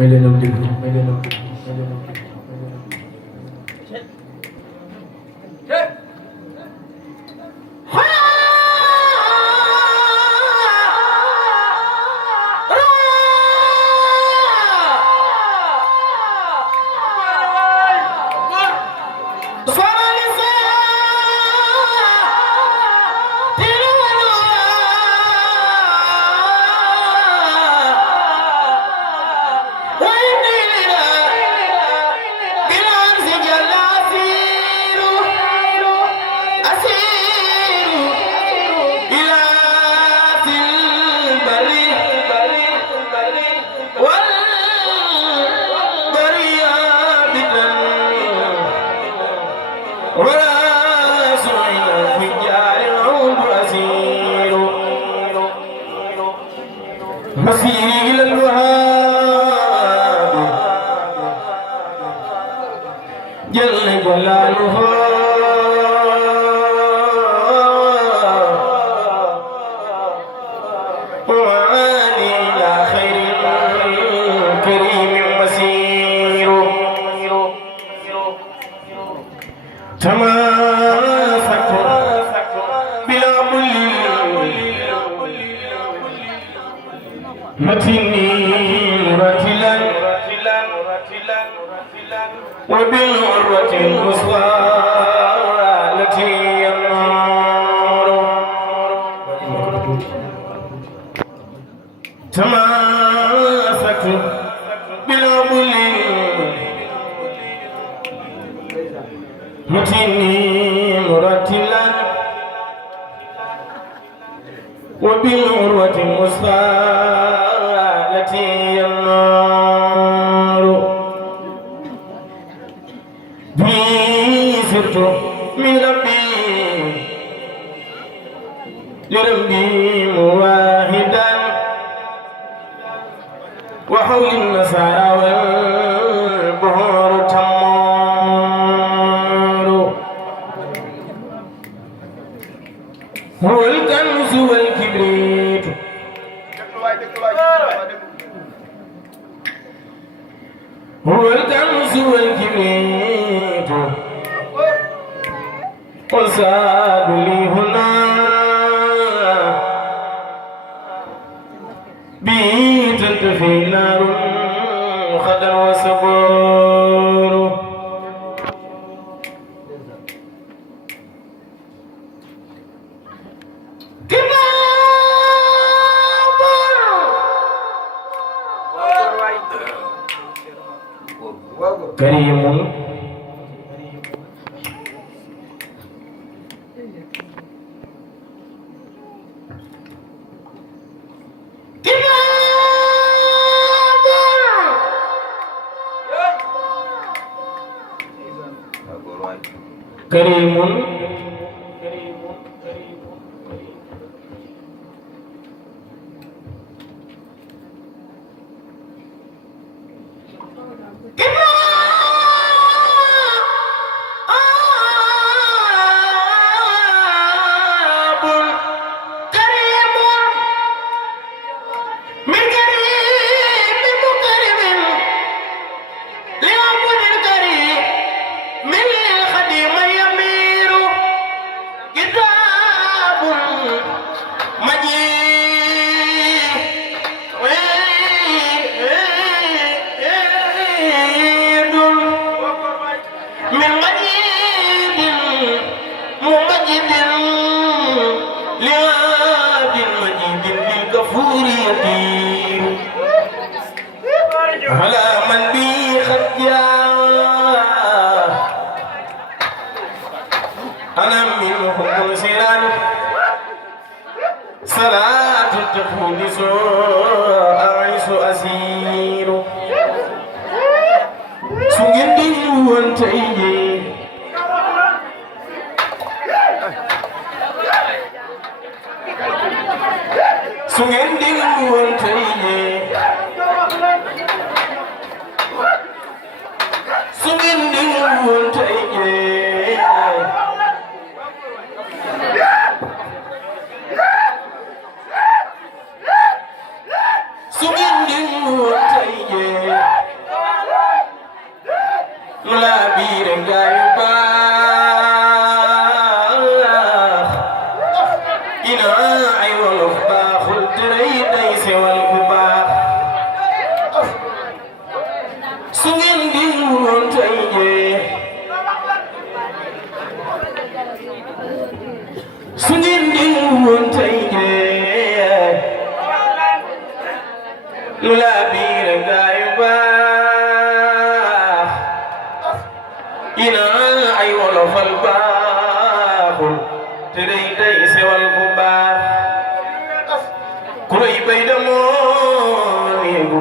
may leen am déglu may leen am déglu may leen am déglu مسيري إلى الوهاب جل جلاله وعالي إلى خير كريم مسير تماسك بلا بل متني مرتلا وبالعروة الوثقى التي النار تماسكت بالعبل متني مرتلا وبالعروة الوثقى التي النار بي سرت من ربي لربي مواهدا وحول النصارى والبهور تمار هو الكنز والكبريت هو الكنز والكبريت وزاد لي هنا به تنتفي نار خدر وصبور كريم كريم على من بي خجا أنا منهم منزلا صلاة تفوز أعيش أسير سجدي وانتهي سجدي وانتهي Sungin ina ay wolof baaxul tërëy day sewal ku baax su ngeen di woon tey jee su ngeen di woon tey jee lu laa biir gaa yu baax ina ay wolofal baaxul te day sewal ku baax ku rëy bay damoo néegu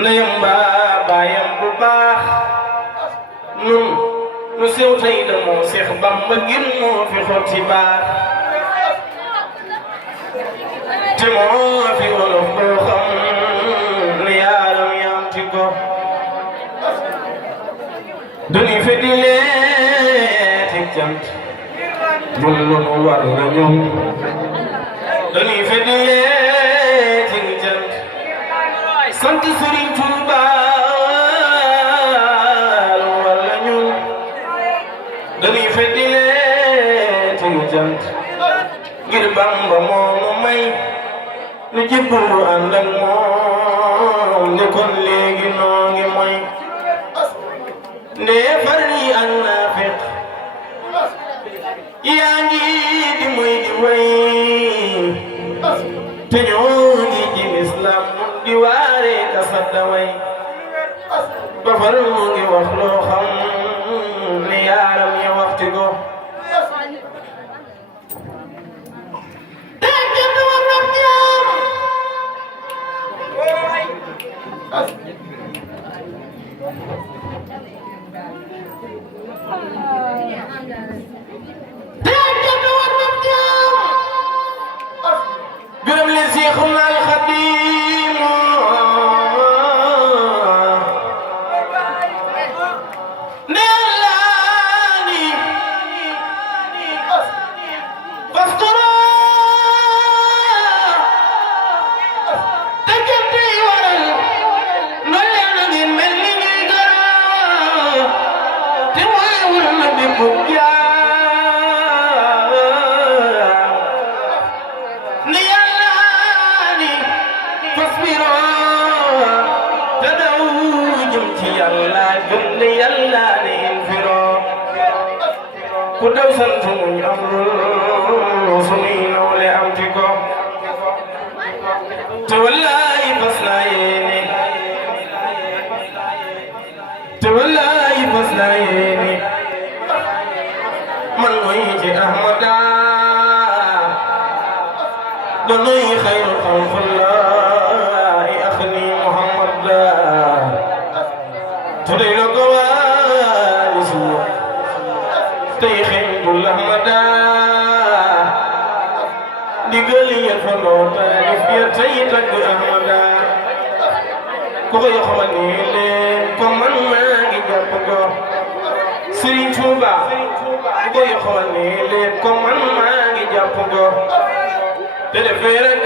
ndeyam baa baayam bu baax nun lu sew tey damoo Seex Bamba ngir moo fi xotti baax te moo fi wolof boo xam ne yaaram yam ci ko duni fe di leeti cant bul lu war nga ñoom duni fe di leeti cant sant Sëriñ Tuuba lu war nga ñoom duni fe di leeti cant ngir Bamba moomu may nu jébbalu ànd ak moom ne kon léegi noo ngi moy ndee far yi ak naafiq yaa ngi di moy di way te ñoo ngi ci lislaam di waare ka sadda way ba far mu ngi wax loo xam ne yaaram ya waxti ko gërëm leen Seexuna al Xadiim ne laani fastoro te jëmti waral no leen na ngeen mel ni ñuy gara te mooy wul na bi bu ku daw sant muñ am sunuy nawle am ci ko te wallaay fas naa yéene man mooy ci Ahmada donoy xayru xalqillaahi axni Muhammad tudday la ko waali si tey xeeñul Ahmada digal ya fa loo taalif ya tey tagg Ahmada ku ko yoo xamal ni leen ko man maa ngi jàpp ko Sëriñ Tuuba ku ko yoo xamal ni leen ko man maa ngi jàpp ko te defee rek